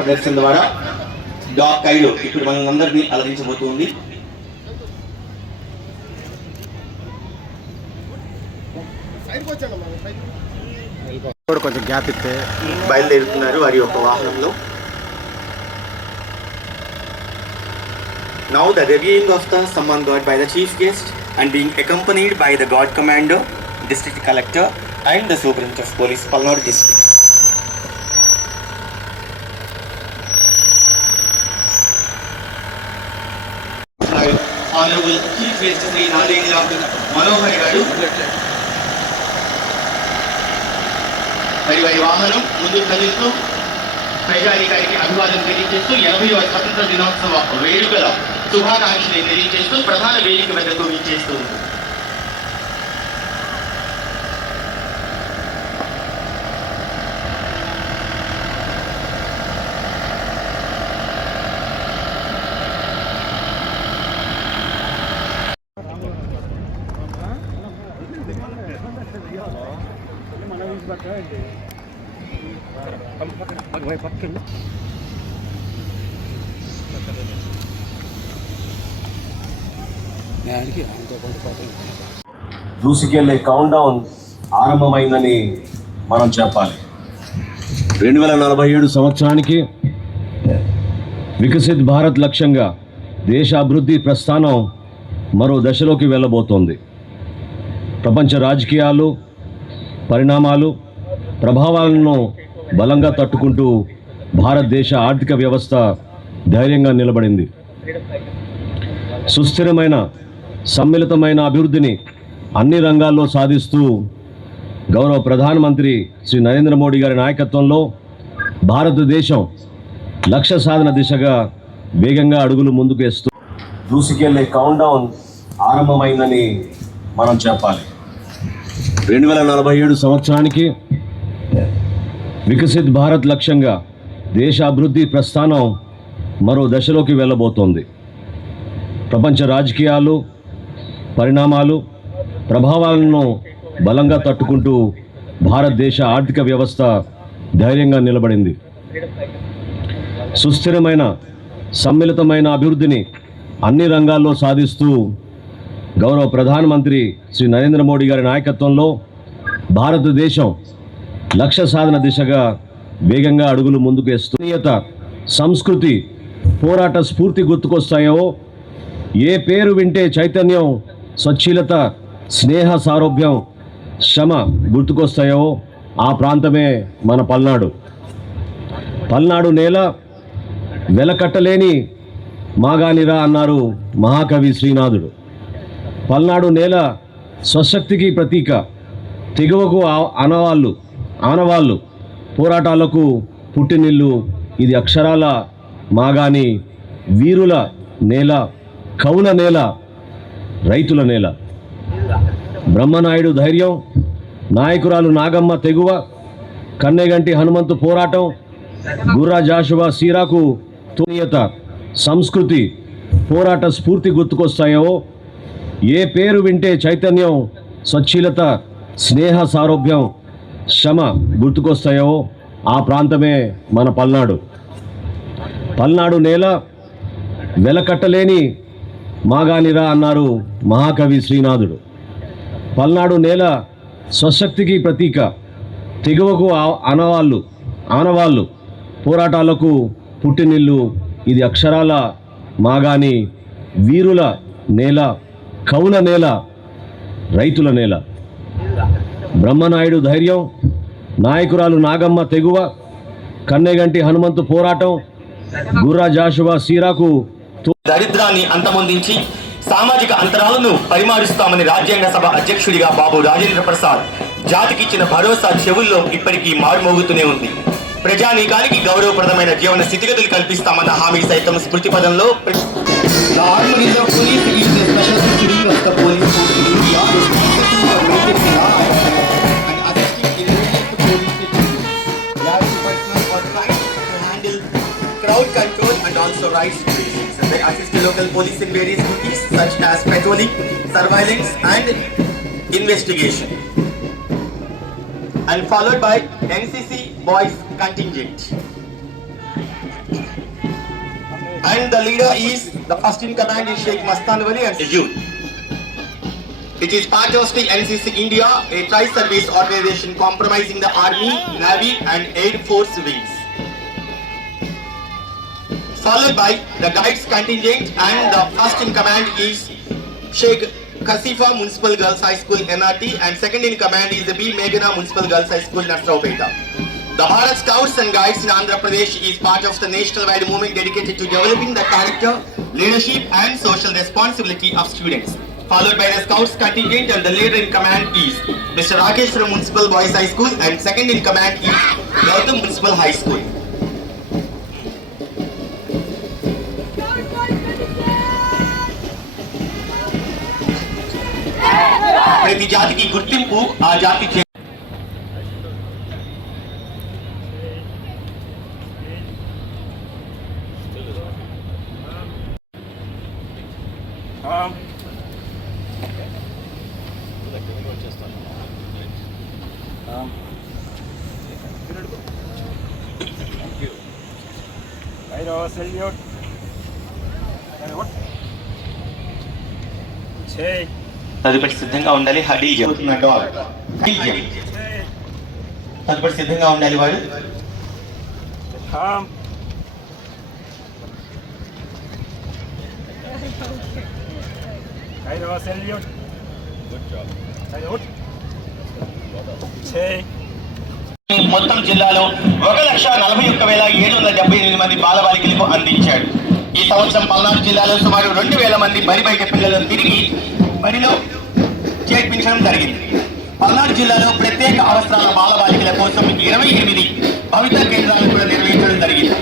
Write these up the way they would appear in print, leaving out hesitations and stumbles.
ప్రదర్శన ద్వారా డాగ్ కైలో ఇప్పుడు మనందరినీ అలరించబోతుంది. కొంచెం గ్యాప్ ఇస్తే బయలుదేరుతున్నారు వారి యొక్క వాహనంలో. Now the reviewing of the summon God by the chief guest and being accompanied by the God commander, district collector and the superintendent of police, Palnadu district. Honorable Chief Guest Sri Nalendra Manohar garu మరి వాహనం ముందుకు కదులుతూ ప్రజాధికారికి అభివాదం తెలియజేస్తూ 80వ స్వతంత్ర దినోత్సవ వేడుకల శుభాకాంక్షలు తెలియజేస్తూ ప్రధాన వేదిక వద్దకు విచ్చేస్తూ దూసుకెళ్లే కౌంట్ డౌన్ ఆరంభమైందని మనం చెప్పాలి. 2047 సంవత్సరానికి వికసిత్ భారత్ లక్ష్యంగా దేశ అభివృద్ధి ప్రస్థానం మరో దశలోకి వెళ్ళబోతోంది. ప్రపంచ రాజకీయాలు పరిణామాలు ప్రభావాలను బలంగా తట్టుకుంటూ భారతదేశ ఆర్థిక వ్యవస్థ ధైర్యంగా నిలబడింది. సుస్థిరమైన సమ్మిళితమైన అభివృద్ధిని అన్ని రంగాల్లో సాధిస్తూ గౌరవ ప్రధానమంత్రి శ్రీ నరేంద్ర మోడీ గారి నాయకత్వంలో భారతదేశం లక్ష్య సాధన దిశగా వేగంగా అడుగులు ముందుకు వేస్తూ దూసుకెళ్లే కౌంట్ డౌన్ ఆరంభమైందని మనం చెప్పాలి. 2047 సంవత్సరానికి వికసిత్ భారత్ లక్ష్యంగా దేశ అభివృద్ధి ప్రస్థానం మరో దశలోకి వెళ్ళబోతోంది. ప్రపంచ రాజకీయాలు పరిణామాలు ప్రభావాలను బలంగా తట్టుకుంటూ భారతదేశ ఆర్థిక వ్యవస్థ ధైర్యంగా నిలబడింది. సుస్థిరమైన సమ్మిళితమైన అభివృద్ధిని అన్ని రంగాల్లో సాధిస్తూ గౌరవ ప్రధానమంత్రి శ్రీ నరేంద్ర మోడీ గారి నాయకత్వంలో భారతదేశం లక్ష్య సాధన దిశగా వేగంగా అడుగులు ముందుకు వేస్తూ సంస్కృతి పోరాట స్ఫూర్తి గుర్తుకొస్తాయో, ఏ పేరు వింటే చైతన్యం స్వచ్ఛీలత స్నేహ సారూప్యం శ్రమ గుర్తుకొస్తాయో ఆ ప్రాంతమే మన పల్నాడు. పల్నాడు నేల వెలకట్టలేని మాగానిరా అన్నారు మహాకవి శ్రీనాథుడు. పల్నాడు నేల స్వశక్తికి ప్రతీక, తెగువకు ఆనవాళ్ళు పోరాటాలకు పుట్టినిల్లు. ఇది అక్షరాల మాగాని వీరుల నేల, కవుల నేల, రైతుల నేల. బ్రహ్మనాయుడు ధైర్యం, నాయకురాలు నాగమ్మ తెగువ, కన్నెగంటి హనుమంతు పోరాటం, గుర్రా జాషువా సీరాకు తోనియత సంస్కృతి పోరాట స్ఫూర్తి గుర్తుకొస్తాయో, ఏ పేరు వింటే చైతన్యం స్వచ్ఛీలత స్నేహ సారూప్యం శ్రమ గుర్తుకొస్తాయో ఆ ప్రాంతమే మన పల్నాడు. పల్నాడు నేల వెలకట్టలేని మాగానిరా అన్నారు మహాకవి శ్రీనాథుడు. పల్నాడు నేల స్వశక్తికి ప్రతీక, తెగువకు ఆనవాళ్ళు, పోరాటాలకు పుట్టినిల్లు. ఇది అక్షరాల మాగాని వీరుల నేల, కవుల నేల, రైతుల నేల. బ్రహ్మనాయుడు ధైర్యం, నాయకురాలు నాగమ్మ తెగువ, కన్నెగంటి హనుమంతు పోరాటం, గుర్రా జాషువా సీరాకు దరిద్రాన్ని అంతమొందించి సామాజిక అంతరాలను పరిమారుస్తామని రాజ్యాంగ సభ అధ్యక్షుడిగా బాబు రాజేంద్ర ప్రసాద్ జాతికిచ్చిన భరోసా చెవుల్లో ఇప్పటికీ మారుమోగుతూనే ఉంది. ప్రజానీకానికి గౌరవప్రదమైన జీవన స్థితిగతులు కల్పిస్తామన్న హామీ సైతం స్మృతి పదంలో crowd control and also rights relations. They assist the local police in various duties such as patrolling, surveillance and investigation. And followed by NCC boys contingent. And the leader is, the first in command is Sheikh Mastan Wali and Sajud. It is part of the NCC India, a tri-service organization comprising the Army, Navy and Air Force wings. Followed by the guides contingent, and the first in command is Sheikh Kasifa Municipal Girls High School NRT, and second in command is the B. Meghana Municipal Girls High School Nasraupeta. The Bharat Scouts and Guides in Andhra Pradesh is part of the national-wide movement dedicated to developing the character, leadership and social responsibility of students. Followed by the Scouts contingent, and the leader in command is Mr. Rakeshwaram Municipal Boys High School, and second in command is Gautam Municipal High School. ప్రతి జాతికి గుర్తింపు ఆ జాతి తదుపరి సిద్ధంగా ఉండాలి. హడీల్ తదుపరి సిద్ధంగా ఉండాలి వాడు. మొత్తం జిల్లాలో 1,41,778 మంది బాలబాలికలకు అందించాడు. ఈ సంవత్సరం పల్నాడు జిల్లాలో సుమారు 2,000 మంది బడి బయట పిల్లలను తిరిగి బడిలో చేర్పించడం జరిగింది. పల్నాడు జిల్లాలో ప్రత్యేక అవసరాల బాలబాలికల కోసం 28 భవిత కేంద్రాలను కూడా నిర్వహించడం జరిగింది.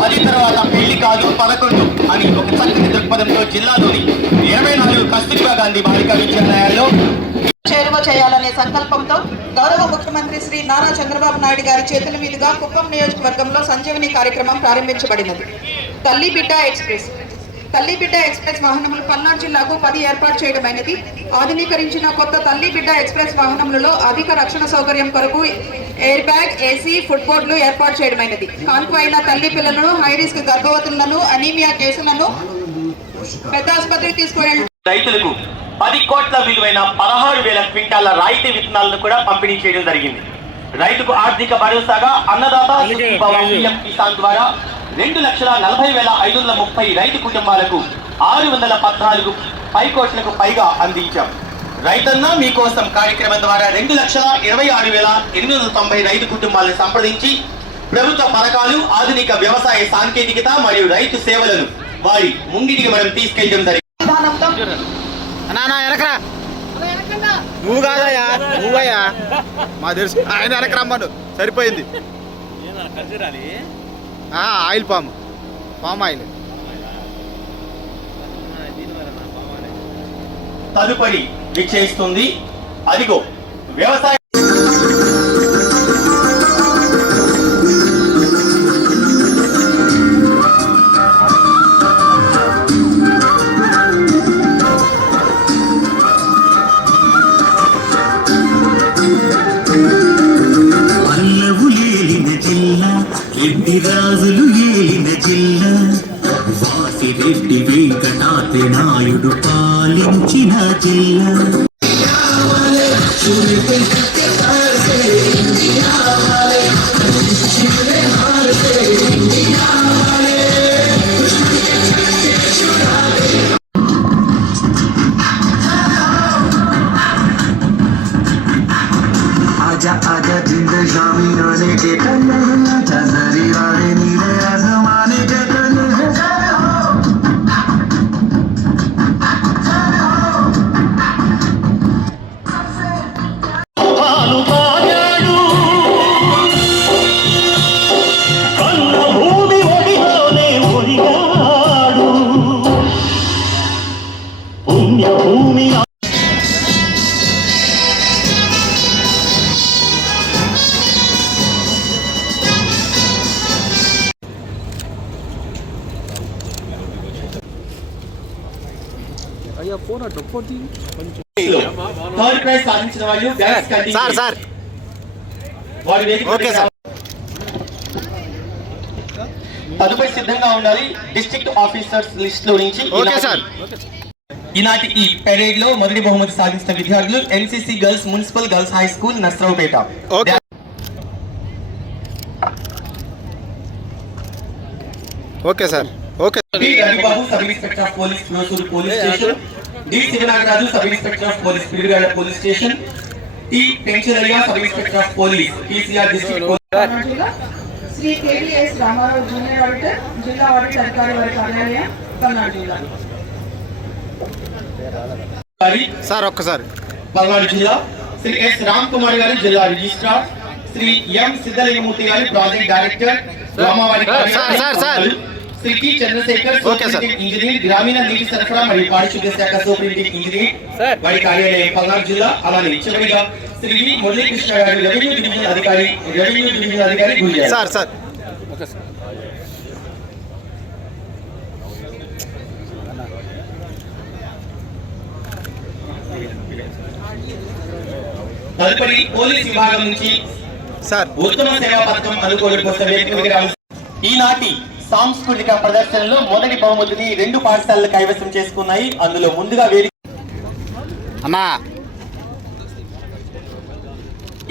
10 తర్వాత పెళ్లి కాదు 11 అని ఒక చక్కని దృక్పథంతో జిల్లాలోని 24 కస్తూర్బా గాంధీ బాలికా విద్యాలయాల్లో చేరువ చేయాలనే సంకల్పంతో గౌరవ ముఖ్యమంత్రి శ్రీ నారా చంద్రబాబు నాయుడు గారి చేతుల మీదుగా కుప్పం నియోజకవర్గంలో సంజీవని కార్యక్రమం ప్రారంభించబడినది. తల్లి బిడ్డ ఎక్స్ప్రెస్ వాహనములు పల్నాడు జిల్లాకు 10 ఏర్పాటు చేయడమైనది. ఆధునీకరించిన కొత్త తల్లి బిడ్డ ఎక్స్ప్రెస్ వాహనములలో అధిక రక్షణ సౌకర్యం కొరకు ఎయిర్ బ్యాగ్, ఏసీ, ఫుట్ బోర్డులు ఏర్పాటు చేయడమైనది. కాన్పు అయిన తల్లి పిల్లలను, హై రిస్క్ గర్భవతులను, అనీమియా కేసులను పెద్ద ఆసుపత్రికి తీసుకువెళ్ళి రైతులకు 10 కోట్ల విలువైన 16,000 క్వింటాల రాయితీ విత్తనాలను కూడా పంపిణీ చేయడం జరిగింది. రైతుకు ఆర్థిక భరోసాగా అన్నదాత కిసాన్ ద్వారా 2,40,530 రైతు కుటుంబాలకు 614 కోట్లకు పైగా అందించాం. రైతన్న మీకోసం కార్యక్రమం ద్వారా 2,26,890 రైతు కుటుంబాలను సంప్రదించి ప్రభుత్వ పథకాలు, ఆధునిక వ్యవసాయ సాంకేతికత మరియు రైతు సేవలను వారి ముంగిటికి మనం తీసుకెళ్లడం జరిగింది. నువ్వు కాదయ్యా, నువ్వయ్యా, మా తెలుసు. ఆయన వెనక రమ్మను, సరిపోయింది. Oil palm oil. తదుపరి విచ్చేస్తుంది అదిగో వ్యవసాయ పల్లవులేలిన రాజులు ఏలిన జిల్లా వాసిరెడ్డి వెంకటాద్రి నాయుడు పాలించిన జిల్లా आजा आजा जिंद शामी आने के कल आजा जरी वाले नीले आसमाने के कल థర్డ్ ప్రైజ్ సాధించిన వాళ్ళు గైడ్స్ సార్ కంటింజెంట్ సార్ వారి వేదిక ఓకే సార్. తదుపరి సిద్ధంగా ఉండాలి. డిస్ట్రిక్ట్ ఆఫీసర్స్ లిస్ట్ లో నుంచి ఓకే సార్. ఈనాటి ఈ పెరేడ్ లో మొదటి బహుమతి సాధించిన విద్యార్థులు NCC girls municipal girls high school Nasaraopet. Okay okay sir. Okay B Ravibabu sub inspector of police Closuru police station. D Sivanagaraju sub inspector of police Piduguralla police station. T Penchalaiah sub inspector of police PCR district జిల్లా Shri KVS Ramarao junior auditor జిల్లా audit అధికారి వారి కార్యాలయం పల్నాడు జిల్లా. Sir ఒక్కసారి. పల్నాడు జిల్లా Shri yes Ram Kumar గారు జిల్లా registrar. Shri M Siddalingamurthy garu project director రామావారి sir. Shri T Chandrasekhar okay sir. Superintendent engineer గ్రామీణ నీటి సరఫరా మరియు పారిశుద్ధ్య శాఖ సూపరింటెండెంట్ ఇంజనీర్ వారి కార్యాలయం పల్నాడు జిల్లా. అలానే చివరిగా శ్రీ వి మురళీకృష్ణ గారు రెవెన్యూ డివిజన్ అధికారి Gunjala. Sir sir. Okay sir. తదుపరి పోలీస్ విభాగం నుంచి సార్ ఉత్తమ సేవా పథకం అనుకోవడం కోసం వేదికగా ఈనాటి సాంస్కృతిక ప్రదర్శనలో మొదటి బహుమతిని 2 పాఠశాలలు కైవసం చేసుకున్నాయి. అందులో ముందుగా అన్నా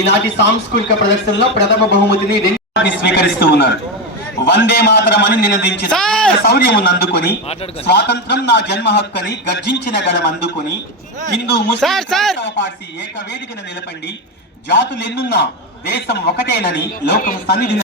ఈనాటి సాంస్కృతిక ప్రదర్శనలో ప్రథమ బహుమతిని 2 స్వీకరిస్తూ ఉన్నారు. వందే మాతరం అని నినదించిన శౌర్యమును అందుకొని స్వాతంత్రం నా జన్మ హక్కని గర్జించిన గళం అందుకొని హిందూ ముస్లిం పార్టీ ఏక వేదికన నిలపండి జాతులెన్నున్నా దేశం ఒకటేనని లోకం సన్నిధి